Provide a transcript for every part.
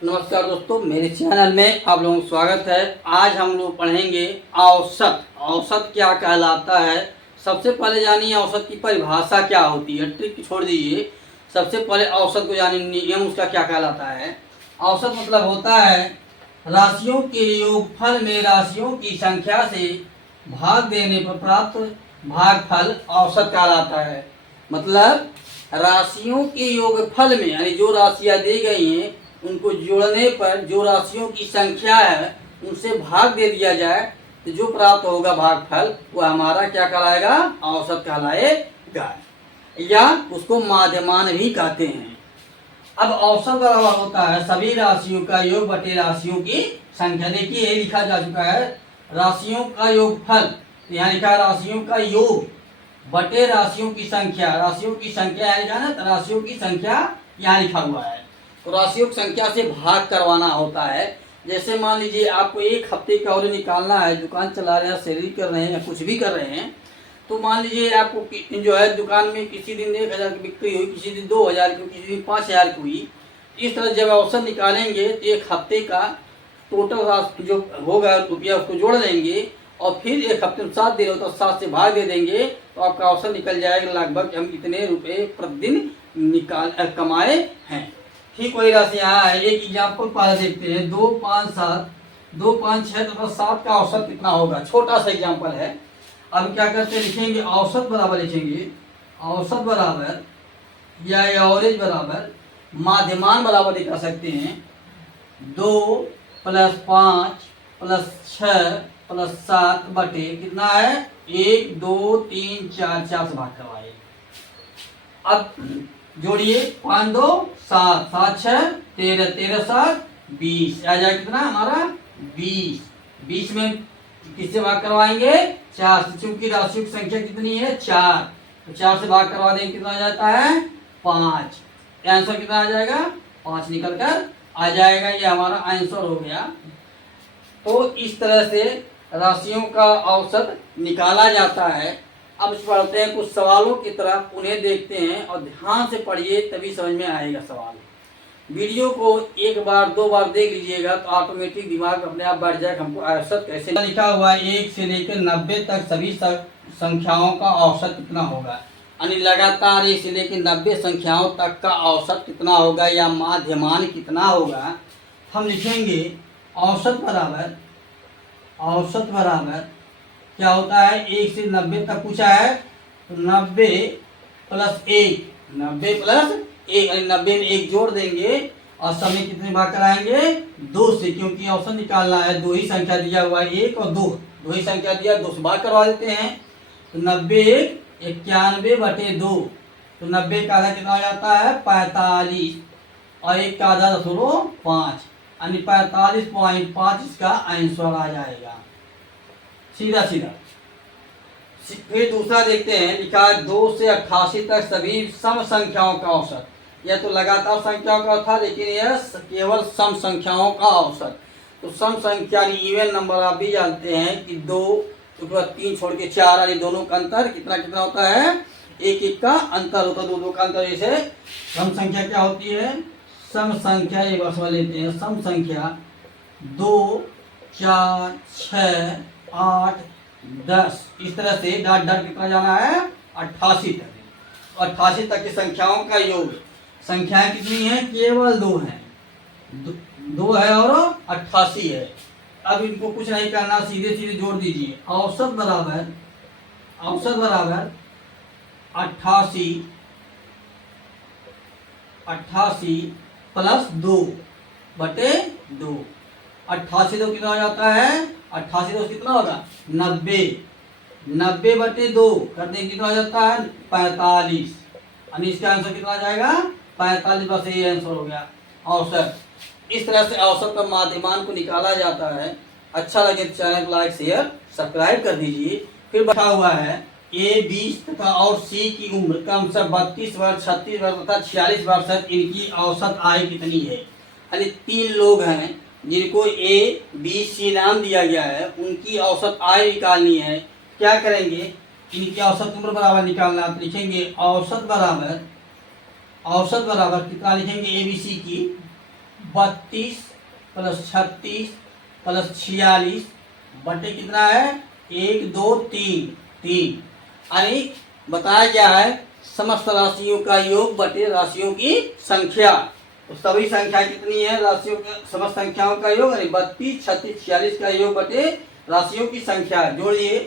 नमस्कार दोस्तों, मेरे चैनल में आप लोगों का स्वागत है। आज हम लोग पढ़ेंगे औसत। औसत क्या कहलाता है। सबसे पहले जानिए औसत की परिभाषा क्या होती है। ट्रिक छोड़ दीजिए, सबसे पहले औसत को जानिए, नियम उसका क्या कहलाता है। औसत मतलब होता है राशियों के योगफल में राशियों की संख्या से भाग देने पर प्राप्त भागफल औसत कहलाता है। मतलब राशियों के योगफल में, यानी जो राशियां दी गई हैं उनको जोड़ने पर जो राशियों की संख्या है उनसे भाग दे दिया जाए तो जो प्राप्त होगा भागफल वह हमारा क्या कहलाएगा, औसत कहलाएगा, या उसको माध्यमान भी कहते हैं। अब औसत बराबर होता है सभी राशियों का योग बटे राशियों की संख्या। देखिए लिखा जा चुका है राशियों का योगफल, यहाँ लिखा है राशियों का योग बटे राशियों की संख्या। राशियों की संख्या यहाँ लिखा है ना, राशियों की संख्या यहाँ लिखा हुआ है। तो राशियों की संख्या से भाग करवाना होता है। जैसे मान लीजिए आपको एक हफ्ते का ऑर्डर निकालना है, दुकान चला रहे हैं, सैलरी कर रहे हैं या कुछ भी कर रहे हैं, तो मान लीजिए आपको जो है दुकान में किसी दिन 1,000 की बिक्री हुई, किसी दिन 2,000 की, किसी दिन 5,000 की हुई। इस तरह जब औसत निकालेंगे तो एक हफ्ते का टोटल जो होगा रुपया उसको जोड़ लेंगे और फिर एक हफ्ते में 7 दिन होता है, 7 से भाग दे देंगे तो आपका औसत निकल जाएगा लगभग हम कितने रुपए प्रतिदिन कमाए हैं। ठीक वही राशि यहाँ है। एक एग्जाम्पल पहले देखते हैं, 2, 5, 7, 2, 5, 6 तथा 7 का औसत कितना होगा। छोटा सा एग्जाम्पल है। अब क्या करते हैं, लिखेंगे औसत बराबर, लिखेंगे औसत बराबर या एवरेज बराबर माध्यमान बराबर लिख सकते हैं 2 + 5 + 6 + 7 बटे कितना है 1, 2, 3, 4, 4 से भाग करवाए। अब जोड़िए 5, 2, 7, 7, 6, 13, 13, 7, 20 आ जाए कितना हमारा 20। 20 में किससे भाग करवाएंगे 4 से, चूंकि राशियों की संख्या कितनी है 4, तो 4 से भाग करवा देंगे कितना आ जाता है 5। आंसर कितना आ जाएगा 5 निकल कर आ जाएगा। ये हमारा आंसर हो गया। तो इस तरह से राशियों का औसत निकाला जाता है। अब पढ़ते हैं कुछ सवालों की तरफ, उन्हें देखते हैं और ध्यान से पढ़िए तभी समझ में आएगा सवाल। वीडियो को एक बार 2 बार देख लीजिएगा तो ऑटोमेटिक दिमाग अपने आप बढ़ जाएगा। हमको औसत कैसे लिखा हुआ है 1 से लेकर 90 तक सभी संख्याओं का औसत कितना होगा, यानी लगातार 1 से लेकर 90 संख्याओं तक का औसत कितना होगा या माध्यमान कितना होगा। हम लिखेंगे औसत बराबर, औसत बराबर क्या होता है 1 से 90 तक पूछा है तो 90 + 1, 90 + 1 यानी 90 में 1 जोड़ देंगे और समय कितने भाग कराएंगे 2 से, क्योंकि औसत निकालना है। 2 ही संख्या दिया हुआ है 1 और 2, 2 ही संख्या दिया, 2 से भाग करवा देते हैं। तो 90 91 बटे 2, तो 90 का आधा कितना हो जाता है 45 और 1 का आधा 0.5 यानी 45.5 इसका आंसर आ जाएगा सीधा सीधा। फिर दूसरा देखते हैं, लिखा है 2 से 88 तक सभी सम संख्याओं का औसत। यह तो लगातार संख्याओं का था, लेकिन यह केवल सम संख्याओं का औसत। तो सम संख्या इवन नंबर आप भी जानते हैं कि 2 तो 3 छोड़ के 4 यानी दोनों का अंतर कितना कितना होता है 1 1 का अंतर होता है, 2 2 का अंतर। जैसे सम संख्या क्या होती है, सम संख्या एक बार समझ लेते हैं। सम संख्या 2, 4, 6, 8, 10 इस तरह से डॉट डॉट कितना जाना है 88 तक। तो 88 तक की संख्याओं का योग, संख्याएं कितनी है केवल 2 हैं, 2 है और 88 है। अब इनको कुछ नहीं करना, सीधे सीधे जोड़ दीजिए। औसत बराबर, औसत बराबर 88 + 2 बटे 2। 88 तो कितना हो जाता है 88 तो कितना होगा 90, 90 बटे 2 कर देंगे कितना हो जाता है 45 यानी इसका आंसर कितना आ जाएगा 45। बस ये आंसर हो गया औसत। इस तरह से औसत का माध्यमान को निकाला जाता है। अच्छा लगे तो चैनल को लाइक शेयर सब्सक्राइब कर दीजिए। फिर लिखा हुआ है A 20 तथा और C की उम्र कम से 32 वर्ष 36 वर्ष तथा 46 वर्ष तक इनकी औसत आयु कितनी है। यानी 3 लोग हैं जिनको A B C नाम दिया गया है, उनकी औसत आय निकालनी है। क्या करेंगे, इनकी औसत उम्र बराबर निकालना। तो लिखेंगे औसत बराबर, औसत बराबर कितना लिखेंगे ABC की 32 प्लस 36 प्लस 46 बटे कितना है 1 2 3 3। यानी बताया गया है समस्त राशियों का योग बटे राशियों की संख्या। तो सभी संख्या कितनी है राशियों के समस्त संख्याओं का योग, यानी 32 36 46 का योग बटे राशियों की संख्या। जोड़िए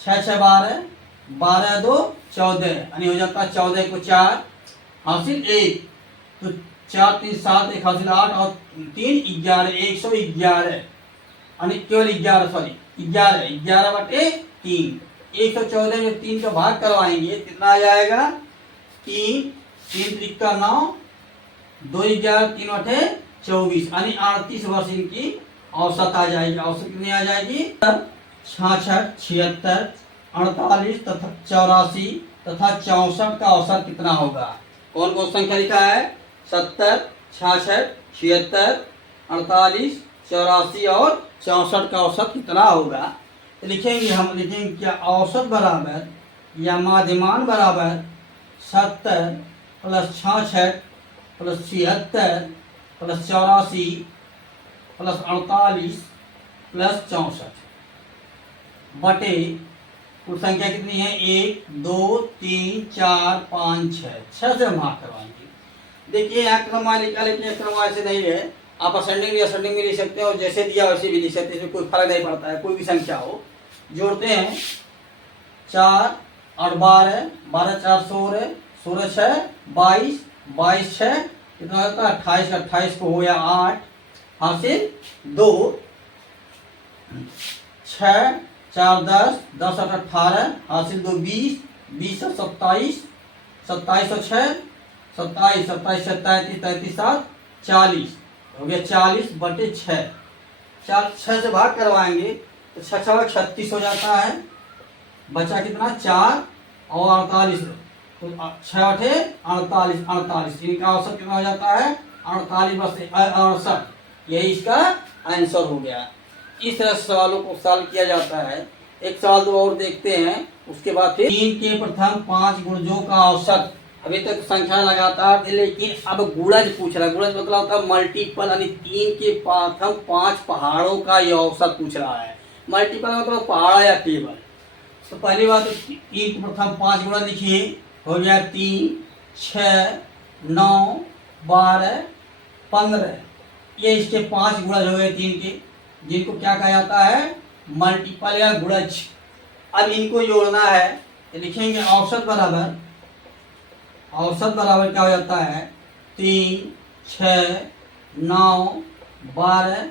6 6 12 12 2 14, यानी हो जाता है 14 को 4 हासिल 1, तो 4 3 7 1 हासिल 8 और 3 11 111, यानी केवल 11 सॉरी 11 बटे 3। 114 में 3 का भाग करवाएंगे कितना आ जाएगा 3 3 3 का 9 2 11 3 बटे 24, यानी 38 वर्ष इनकी औसत आ जाएगी। औसत कितनी आ जाएगी 66 76 48 तथा 84 तथा 64 का औसत कितना होगा। कौन कौन संख्या लिखा है 70 66 76 48 84 और 64 का औसत कितना होगा। तो लिखेंगे हम लिखेंगे क्या औसत बराबर या माध्यमान बराबर 70 plus 66 plus 76 plus 84 plus 48 plus 64 बटे कुल संख्या कितनी है 1 2 3 4 5 6 से हम भाग करवाएंगे। देखिए यहाँ क्रम निकाले कि क्रम ऐसे नहीं है, आप असेंडिंग या असेंडिंग में लिख सकते हो, जैसे दिया वैसे भी लिख सकते हैं, इसमें कोई फर्क नहीं पड़ता है, कोई भी संख्या हो। जोड़ते हैं 4 और 12 12 4 16 16 6 22 22 6 कितना होता है 28 28 को हो या 8 हासिल 2 6 4 10 10 8 18 हासिल 2 20 20 और 27 27 और 6 27 27 33 33 7 40 हो गया 40 बटे 6 6 से भाग करवाएंगे तो 6 36 हो जाता है, बचा कितना 4 और 48, तो 6 8 48 48, इनका औसत कितना हो जाता है 48 बटे 68, यही इसका आंसर हो गया। इस तरह से सवालों को सॉल्व किया जाता है। एक सवाल दो और देखते हैं, उसके बाद फिर 3 के प्रथम 5 गुणजों का औसत। अभी तक संख्या लगातार थी, लेकिन अब गुणज पूछ रहा है। गुणज मतलब होता है मल्टीपल, यानी 3 के प्रथम 5 पहाड़ों का ये औसत पूछ रहा है। मल्टीपल मतलब पहाड़ या टेबल। तो पहली बात 3 के प्रथम 5 गुणा लिखिए, हो गया 3 6 9 12 15, ये इसके 5 गुणज हो गए 3 के, जिनको क्या कहा जाता है मल्टीपल या गुणज। अब इनको जोड़ना है तो लिखेंगे औसत बराबर क्या हो जाता है 3 6 9 12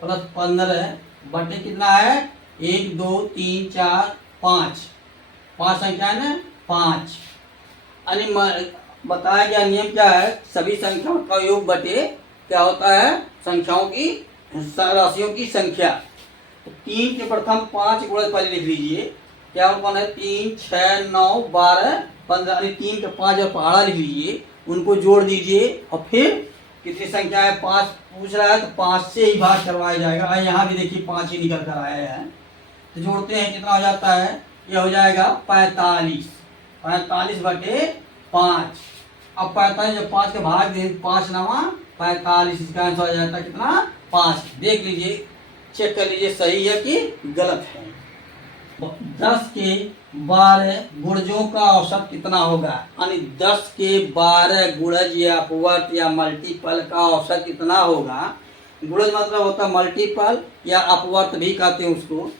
प्लस 15 बटे कितना है 1 2 3 4 5 संख्या है ना 5। यानी बताया गया नियम क्या है, सभी संख्याओं का योग बटे क्या होता है संख्याओं की राशियों की संख्या। तो 3 के प्रथम 5 गुणज पहले लिख लीजिए, क्या होता है 3 6 9 12 15, 3 के 5 और पहाड़ा लिख लीजिए, उनको जोड़ दीजिए और फिर कितनी संख्या है 5 पूछ रहा है तो 5 से ही भाग करवाया जाएगा। और यहाँ भी देखिए 5 ही निकल कर आया है, तो जोड़ते हैं कितना हो जाता है, यह हो जाएगा 45 बटे 5। अब 45 जब 5 के भाग दें 5 9 45, इसका आंसर हो जाता है कितना 5। देख लीजिए, चेक कर लीजिए सही है कि गलत है। 10 के 12 गुणजों का औसत कितना होगा, यानी 10 के 12 गुणज या अपवर्त या मल्टीपल का औसत कितना होगा। गुणज मतलब होता है मल्टीपल या अपवर्त भी कहते हैं उसको।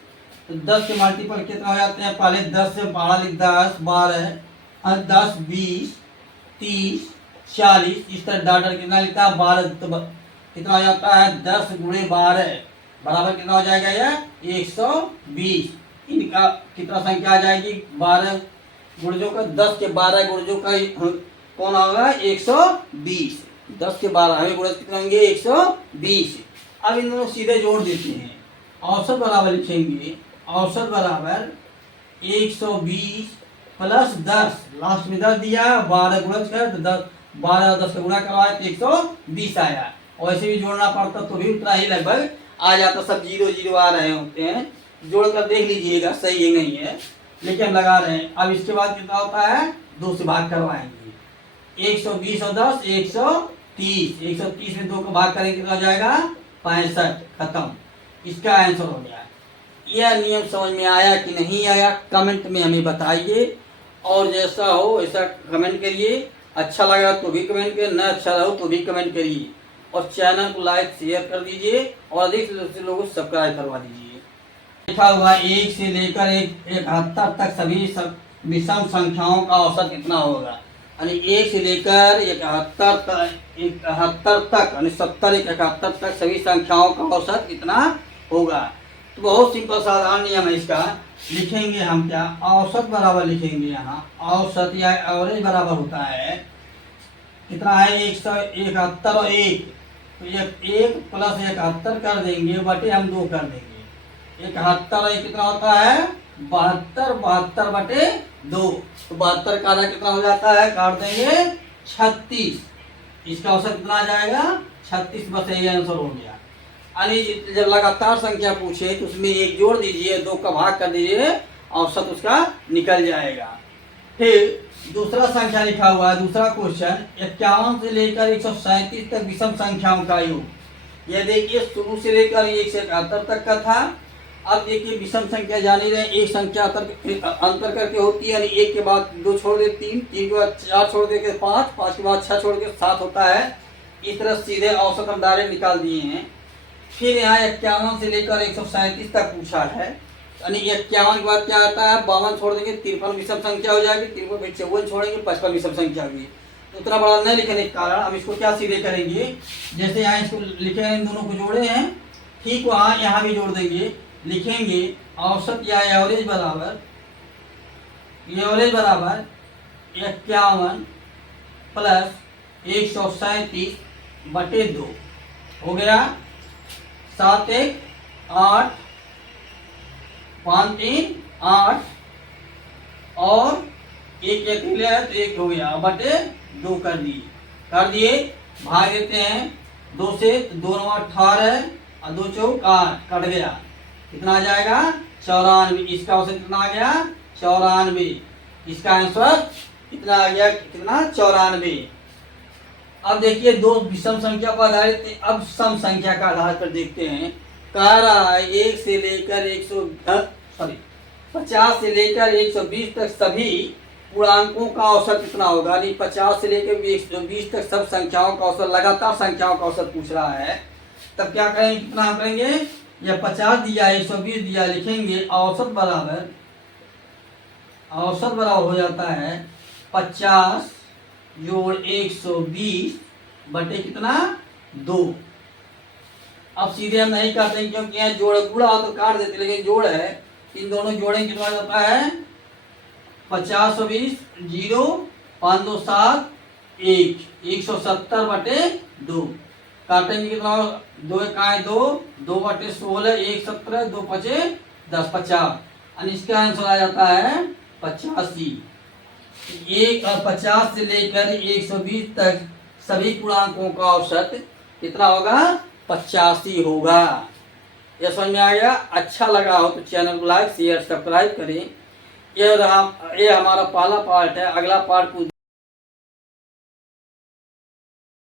तो 10 के मल्टीपल कितना हो जाते हैं, पहले 10 से पहाड़ा लिख 10 12 10 20 30 40, इस तरह डाटा कितना लिखता है 12, तो कितना हो जाता है 10 गुणे 12 बराबर कितना हो जाएगा यह 120। इनका कितना संख्या आ जाएगी 12 गुणजों का, 10 के 12 गुणजों का कौन होगा 120। 10 के 12 हमें गुणज कितने होंगे 120। अब इन दोनों सीधे जोड़ देते हैं, औसत बराबर लिखेंगे, औसत बराबर 120 प्लस 10, लास्ट में 10 दिया 12 गुणज का, तो 12 10 का गुणा करवाए तो 120 आया। और ऐसे भी जोड़ना पड़ता तो भी उतना ही लगभग आ जाता, सब 0 0 आ रहे होते हैं, जोड़ कर देख लीजिएगा सही है नहीं है, लेकिन हम लगा रहे हैं। अब इसके बाद कितना होता है 2 से भाग करवाएंगे, 120 और 10 30, 130 में 2 का भाग करेंगे कितना हो जाएगा 65। खत्म, इसका आंसर हो गया। यह नियम समझ में आया कि नहीं आया कमेंट में हमें बताइए, और जैसा हो ऐसा कमेंट करिए। अच्छा लगा तो भी कमेंट करिए, न अच्छा लगा तो भी कमेंट करिए, और चैनल को लाइक शेयर कर दीजिए, और अधिक से अधिक लोगों को सब्सक्राइब करवा दीजिए। लिखा हुआ 1 से लेकर 71 तक सभी विषम संख्याओं का औसत कितना होगा। यानी 1 से लेकर 71 तक यानी 70, 71 तक सभी संख्याओं का औसत कितना होगा। तो बहुत सिंपल साधारण नियम है इसका। लिखेंगे हम क्या, औसत बराबर लिखेंगे यहाँ, औसत या एवरेज बराबर होता है कितना है 171 और 1, तो 1 प्लस 71 कर देंगे बटे हम 2 कर देंगे। 71 कितना होता है 72, 72 बटे 2, तो 72 का आधा कितना हो जाता है, काट देंगे 36। इसका औसत कितना आ जाएगा 36, बस यही आंसर हो गया। यानी जब लगातार संख्या पूछे तो उसमें 1 जोड़ दीजिए, 2 का भाग कर दीजिए, औसत उसका निकल जाएगा। फिर दूसरा संख्या लिखा हुआ है, दूसरा क्वेश्चन 51 से लेकर 137 तक विषम संख्याओं का योग। यह देखिए शुरू से लेकर 1 से 71 तक का था। अब देखिए विषम संख्या जान ही रहे, एक संख्या अंतर करके होती है, यानी 1 के बाद 2 छोड़ दे 3, 3 के बाद 4 छोड़ दे के 5, 5 के बाद 6 छोड़ के 7 होता है। इस तरह सीधे औसत हम डायरेक्ट निकाल दिए हैं। फिर यहाँ 51 से लेकर 137 तक पूछा है, यानी 51 के बाद क्या आता है 52 छोड़ देंगे 53 विषम संख्या हो जाएगी, 53 में 54 छोड़ेंगे 55 विषम संख्या होगी। तो उतना बड़ा नहीं लिखने के कारण हम इसको क्या सीधे करेंगे, जैसे यहाँ इसको लिखे हैं इन दोनों को जोड़े हैं, ठीक वहाँ यहाँ भी जोड़ देंगे। लिखेंगे औसत या एवरेज बराबर 51 प्लस 137 बटे 2 हो गया। 7 1 8, 5 3 8, और 1 अकेले है तो 1 हो गया बटे 2 कर दिए। भाग देते हैं 2 से, 2 9 18 और 2 चौक 8, कट गया, कितना आ जाएगा 94। इसका औसत कितना आ गया 94, इसका आंसर कितना आ गया, कितना 94। अब देखिए दो विषम संख्या पर आधारित, अब सम संख्या का आधार पर देखते हैं। कह रहा है 1 से लेकर 50 से लेकर 120 तक सभी पूर्णांकों का औसत कितना होगा। नहीं 50 से लेकर 120 तक सब संख्याओं का औसत, लगातार संख्याओं का औसत पूछ रहा है। तब क्या करेंगे, कितना करेंगे, या 50 दिया 120 दिया, लिखेंगे औसत बराबर हो जाता है 50 जोड़ 120 बटे कितना 2। अब सीधे हम नहीं करते हैं क्योंकि यहाँ जोड़ गुड़ा हो तो काट देते, लेकिन जोड़ है, इन दोनों जोड़े कितना जाता है 50 और 20 0, 5 2 7 1, 170 बटे 2। काटेंगे कितना 2 1 2, 2 बटे 16, 1 17, 2 5 10, 50। और इसका आंसर आ जाता है 85। 50 से लेकर 120 तक सभी पूर्णांकों का औसत कितना होगा 85 होगा। यह समझ में आ गया। अच्छा लगा हो तो चैनल को लाइक शेयर सब्सक्राइब करें। यह हमारा पहला पार्ट है, अगला पार्ट को